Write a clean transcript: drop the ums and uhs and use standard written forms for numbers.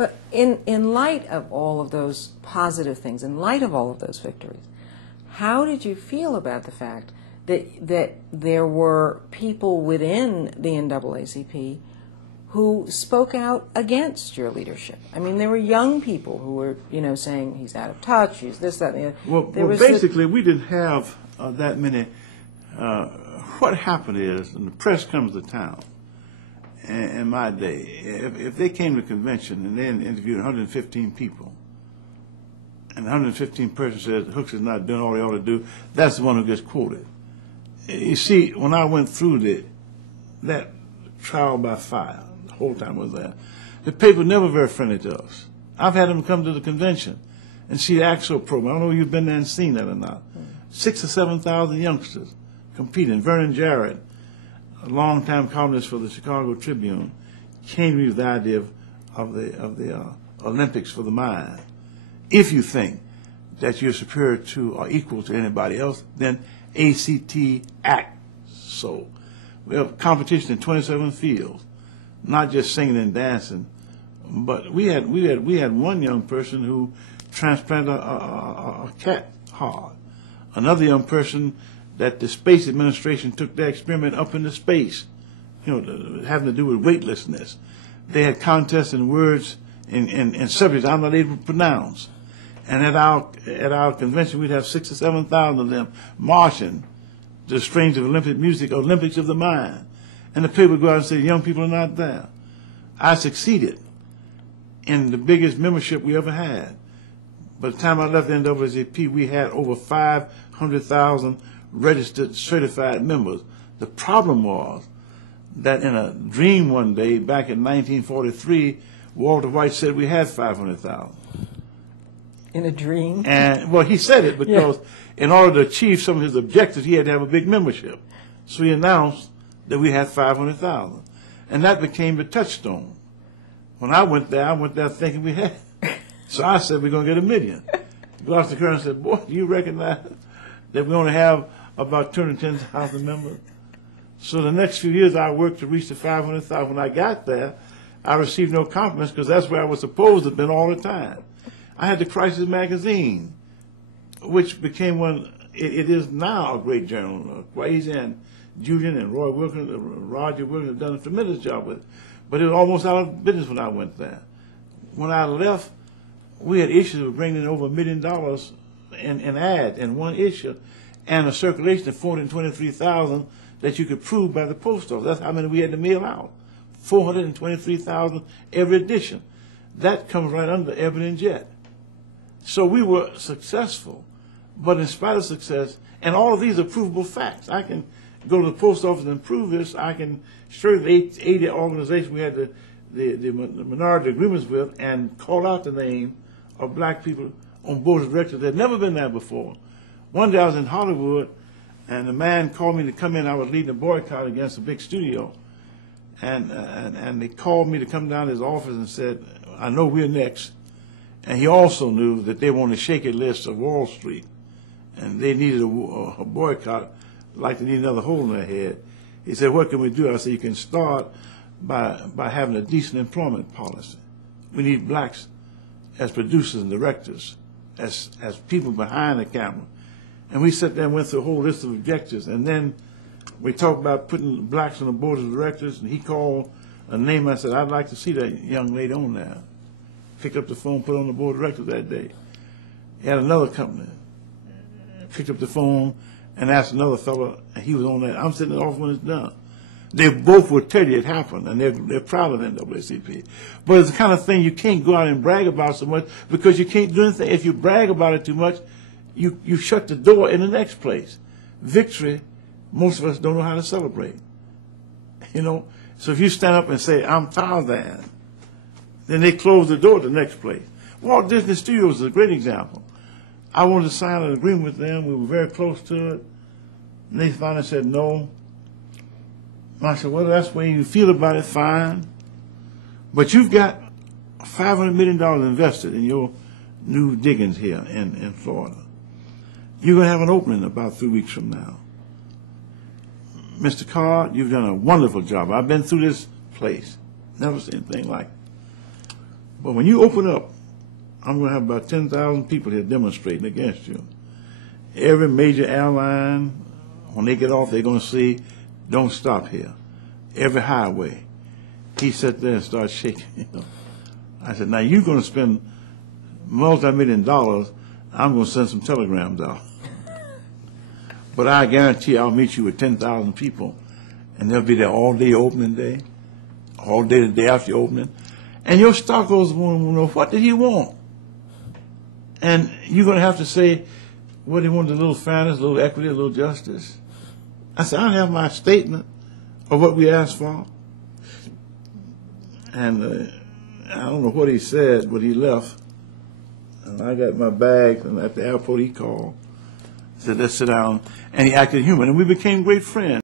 But in light of all of those positive things, in light of all of those victories, how did you feel about the fact that there were people within the NAACP who spoke out against your leadership? I mean, there were young people who were, saying he's out of touch, he's this, that, and the other. Well, basically, we didn't have that many. What happened is, when the press comes to town, in my day, if they came to a convention and they interviewed 115 people, and 115 persons said Hooks is not doing all he ought to do, that's the one who gets quoted. You see, when I went through that trial by fire, the whole time I was there, the paper was never very friendly to us. I've had them come to the convention and see the actual program. I don't know if you've been there and seen that or not. 6,000 or 7,000 youngsters competing. Vernon Jarrett, a longtime columnist for the Chicago Tribune, came to me with the idea of the Olympics for the mind. If you think that you're superior to or equal to anybody else, then ACT act so. We have competition in 27 fields, not just singing and dancing, but we had one young person who transplanted a cat heart. Another young person that the Space Administration took their experiment up into space, having to do with weightlessness. They had contests in words and subjects I'm not able to pronounce. And at our convention, we'd have 6,000 or 7,000 of them marching to the strains of Olympic music, Olympics of the mind. And the paper would go out and say, young people are not there. I succeeded in the biggest membership we ever had. By the time I left the NAACP, we had over 500,000 registered, certified members. The problem was that in a dream one day, back in 1943, Walter White said we had 500,000. In a dream? And well, he said it because in order to achieve some of his objectives, he had to have a big membership. So he announced that we had 500,000. And that became the touchstone. When I went there thinking we had. So I said, we're going to get 1 million. Gloucester Curran said, boy, do you recognize that we only have about 210,000 members? So the next few years I worked to reach the 500,000. When I got there, I received no compliments because that's where I was supposed to have been all the time. I had the Crisis magazine, which became one, it is now a great journal. Quasi and Julian and Roy Wilkins, Roger Wilkins have done a tremendous job with it. But it was almost out of business when I went there. When I left, we had issues of bringing in over $1 million in ads in one issue and a circulation of 423,000 that you could prove by the post office. That's how many we had to mail out. 423,000 every edition. That comes right under Ebony and Jet. So we were successful, but in spite of success, and all of these are provable facts. I can go to the post office and prove this. I can show the 80 organizations we had the minority agreements with and call out the name of black people on boards of directors that had never been there before. One day I was in Hollywood, and a man called me to come in. I was leading a boycott against a big studio, and they called me to come down to his office and said, I know we're next. And he also knew that they were on the shaky list of Wall Street, and they needed a boycott like they need another hole in their head. He said, what can we do? I said, you can start by having a decent employment policy. We need blacks as producers and directors, as people behind the camera. And we sat there and went through a whole list of objectives, and then we talked about putting blacks on the board of directors, and he called a name. I said, I'd like to see that young lady on there. Picked up the phone, put on the board of directors that day. He had another company. Picked up the phone and asked another fellow, and he was on that. I'm sitting off when it's done. They both will tell you it happened, and they're proud of NAACP. But it's the kind of thing you can't go out and brag about so much because you can't do anything. If you brag about it too much, you shut the door in the next place. Victory, most of us don't know how to celebrate. So if you stand up and say, I'm Tarzan, then they close the door to the next place. Walt Disney Studios is a great example. I wanted to sign an agreement with them. We were very close to it. And they finally said no. And I said, well, that's the way you feel about it, fine. But you've got $500 million invested in your new diggings here in Florida. You're going to have an opening in about 3 weeks from now. Mr. Card, you've done a wonderful job. I've been through this place. Never seen anything like it. But when you open up, I'm going to have about 10,000 people here demonstrating against you. Every major airline, when they get off, they're going to see, don't stop here. Every highway. He sat there and started shaking. I said, now you're going to spend multi-million dollars. I'm going to send some telegrams out. But I guarantee I'll meet you with 10,000 people, and they'll be there all day opening day, all day the day after your opening. And your stockholders want to know, what did he want? And you're going to have to say, well, he wanted a little fairness, a little equity, a little justice. I said, I have my statement of what we asked for. And I don't know what he said, but he left. And I got my bag, and at the airport he called. Said, let's sit down. And he acted human, and we became great friends.